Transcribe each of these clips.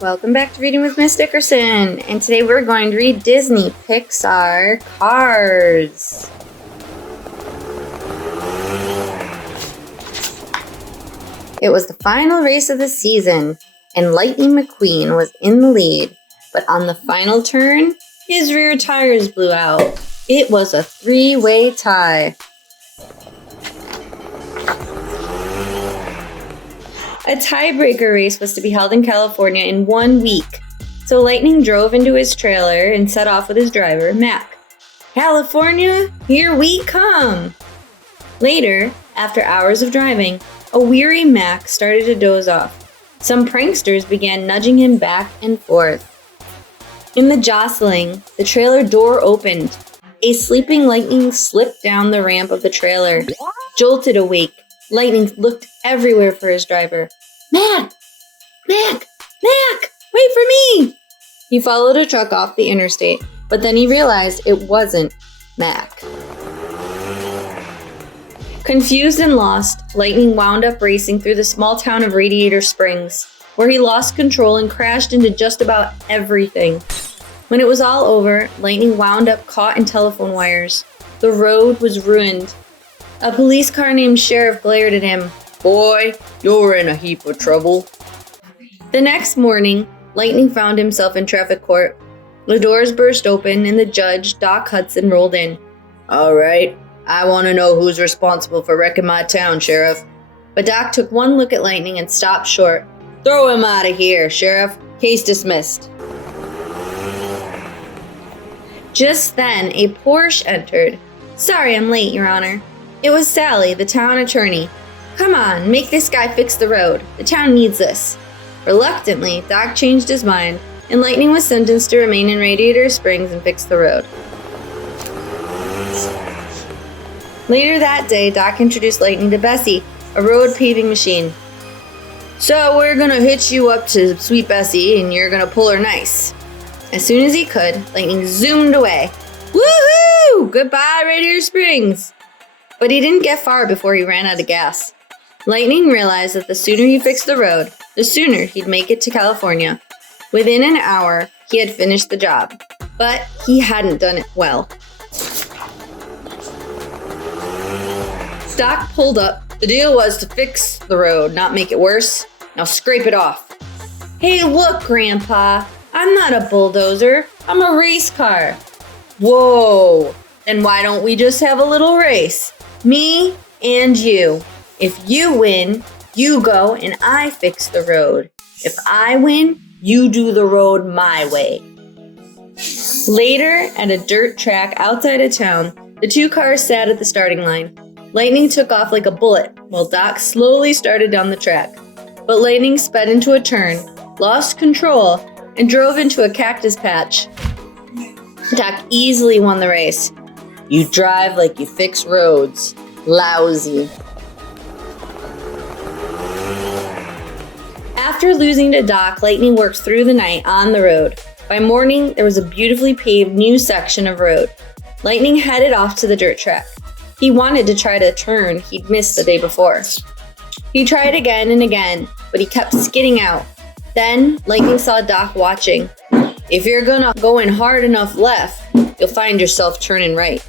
Welcome back to Reading with Miss Dickerson, and today we're going to read Disney Pixar Cars. It was the final race of the season, and Lightning McQueen was in the lead, but on the final turn, his rear tires blew out. It was a three-way tie. A tiebreaker race was to be held in California in 1 week, so Lightning drove into his trailer and set off with his driver, Mac. California, here we come! Later, after hours of driving, a weary Mac started to doze off. Some pranksters began nudging him back and forth. In the jostling, the trailer door opened. A sleeping Lightning slipped down the ramp of the trailer. Jolted awake, Lightning looked everywhere for his driver. Mac! Mac! Mac! Wait for me! He followed a truck off the interstate, but then he realized it wasn't Mac. Confused and lost, Lightning wound up racing through the small town of Radiator Springs, where he lost control and crashed into just about everything. When it was all over, Lightning wound up caught in telephone wires. The road was ruined. A police car named Sheriff glared at him. "Boy, you're in a heap of trouble." The next morning, Lightning found himself in traffic court. The doors burst open and the judge, Doc Hudson, rolled in. "All right, I want to know who's responsible for wrecking my town, Sheriff." But Doc took one look at Lightning and stopped short. "Throw him out of here, Sheriff. Case dismissed." Just then, a Porsche entered. "Sorry I'm late, Your Honor." It was Sally, the town attorney. "Come on, make this guy fix the road. The town needs this." Reluctantly, Doc changed his mind, and Lightning was sentenced to remain in Radiator Springs and fix the road. Later that day, Doc introduced Lightning to Bessie, a road paving machine. "So we're gonna hitch you up to Sweet Bessie, and you're gonna pull her nice." As soon as he could, Lightning zoomed away. "Woohoo! Goodbye, Radiator Springs!" But he didn't get far before he ran out of gas. Lightning realized that the sooner he fixed the road, the sooner he'd make it to California. Within an hour, he had finished the job, but he hadn't done it well. Doc pulled up. The deal was to fix the road, not make it worse. Now scrape it off. "Hey, look, Grandpa. I'm not a bulldozer. I'm a race car." "Whoa. Then why don't we just have a little race? Me and you. If you win, you go and I fix the road. If I win, you do the road my way." Later, at a dirt track outside of town, the two cars sat at the starting line. Lightning took off like a bullet, while Doc slowly started down the track. But Lightning sped into a turn, lost control, and drove into a cactus patch. Doc easily won the race. "You drive like you fix roads. Lousy." After losing to Doc, Lightning worked through the night on the road. By morning, there was a beautifully paved new section of road. Lightning headed off to the dirt track. He wanted to try the turn he'd missed the day before. He tried again and again, but he kept skidding out. Then, Lightning saw Doc watching. "If you're gonna go in hard enough left, you'll find yourself turning right."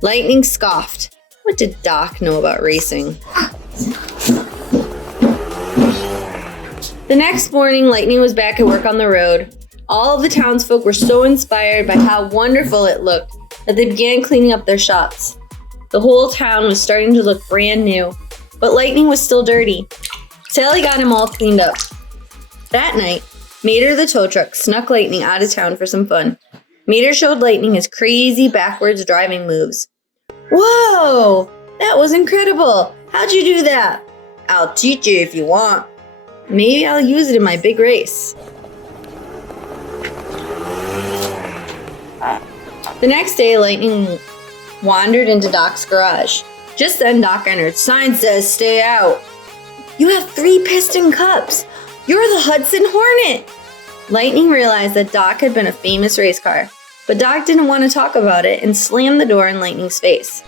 Lightning scoffed. What did Doc know about racing? The next morning, Lightning was back at work on the road. All of the townsfolk were so inspired by how wonderful it looked that they began cleaning up their shops. The whole town was starting to look brand new, but Lightning was still dirty. Sally got him all cleaned up. That night, Mater the tow truck snuck Lightning out of town for some fun. Mater showed Lightning his crazy backwards driving moves. "Whoa! That was incredible! How'd you do that?" "I'll teach you if you want. Maybe I'll use it in my big race." The next day, Lightning wandered into Doc's garage. Just then, Doc entered. "Sign says stay out." "You have 3 piston cups. You're the Hudson Hornet." Lightning realized that Doc had been a famous race car, but Doc didn't want to talk about it and slammed the door in Lightning's face.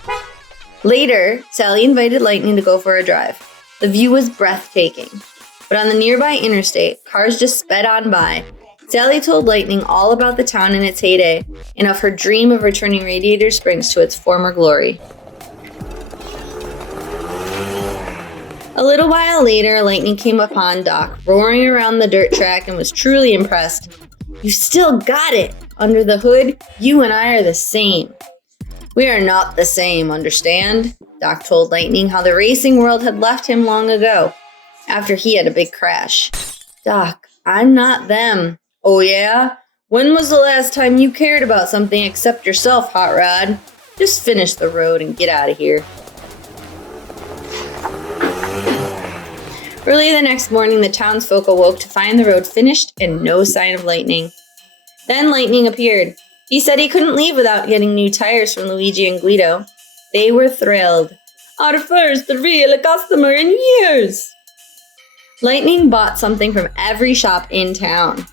Later, Sally invited Lightning to go for a drive. The view was breathtaking. But on the nearby interstate, cars just sped on by. Sally told Lightning all about the town in its heyday and of her dream of returning Radiator Springs to its former glory. A little while later, Lightning came upon Doc roaring around the dirt track and was truly impressed. "You still got it! Under the hood, you and I are the same." "We are not the same, understand?" Doc told Lightning how the racing world had left him long ago, after he had a big crash. "Doc, I'm not them." "Oh yeah? When was the last time you cared about something except yourself, Hot Rod? Just finish the road and get out of here." Early the next morning, the townsfolk awoke to find the road finished and no sign of Lightning. Then Lightning appeared. He said he couldn't leave without getting new tires from Luigi and Guido. They were thrilled. "Our first real customer in years!" Lightning bought something from every shop in town.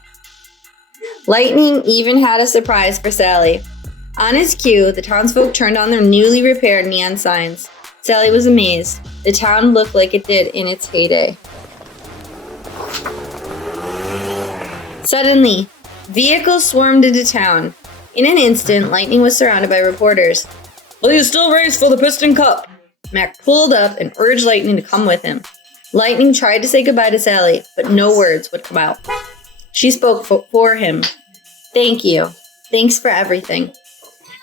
Lightning even had a surprise for Sally. On his cue, the townsfolk turned on their newly repaired neon signs. Sally was amazed. The town looked like it did in its heyday. Suddenly, vehicles swarmed into town. In an instant, Lightning was surrounded by reporters. "Will you still race for the Piston Cup?" Mac pulled up and urged Lightning to come with him. Lightning tried to say goodbye to Sally, but no words would come out. She spoke for him. "Thank you. Thanks for everything."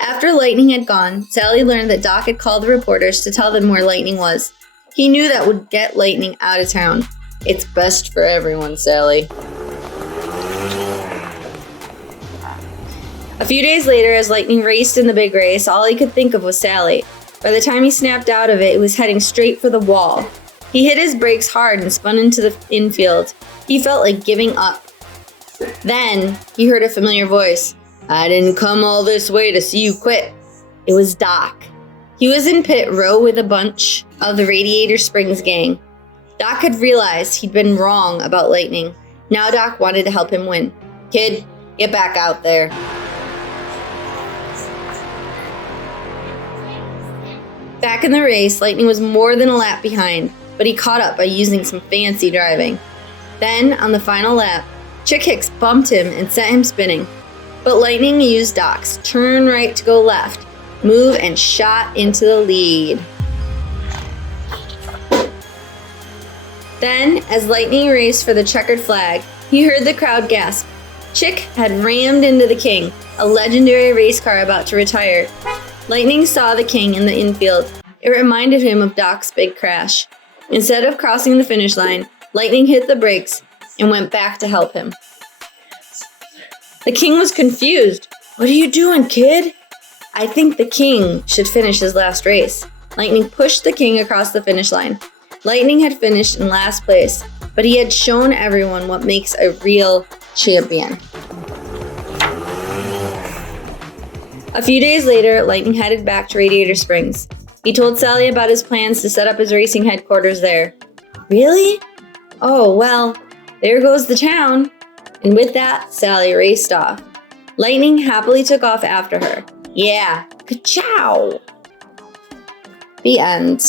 After Lightning had gone, Sally learned that Doc had called the reporters to tell them where Lightning was. He knew that would get Lightning out of town. "It's best for everyone, Sally." A few days later, as Lightning raced in the big race, all he could think of was Sally. By the time he snapped out of it, it was heading straight for the wall. He hit his brakes hard and spun into the infield. He felt like giving up. Then, he heard a familiar voice. "I didn't come all this way to see you quit." It was Doc. He was in pit row with a bunch of the Radiator Springs gang. Doc had realized he'd been wrong about Lightning. Now Doc wanted to help him win. "Kid, get back out there." Back in the race, Lightning was more than a lap behind, but he caught up by using some fancy driving. Then, on the final lap, Chick Hicks bumped him and sent him spinning. But Lightning used Doc's turn right to go left, move, and shot into the lead. Then, as Lightning raced for the checkered flag, he heard the crowd gasp. Chick had rammed into the King, a legendary race car about to retire. Lightning saw the King in the infield. It reminded him of Doc's big crash. Instead of crossing the finish line, Lightning hit the brakes and went back to help him. The King was confused. "What are you doing, kid?" "I think the King should finish his last race." Lightning pushed the King across the finish line. Lightning had finished in last place, but he had shown everyone what makes a real champion. A few days later, Lightning headed back to Radiator Springs. He told Sally about his plans to set up his racing headquarters there. "Really? Oh, well, there goes the town." And with that, Sally raced off. Lightning happily took off after her. Yeah, ka-chow! The end.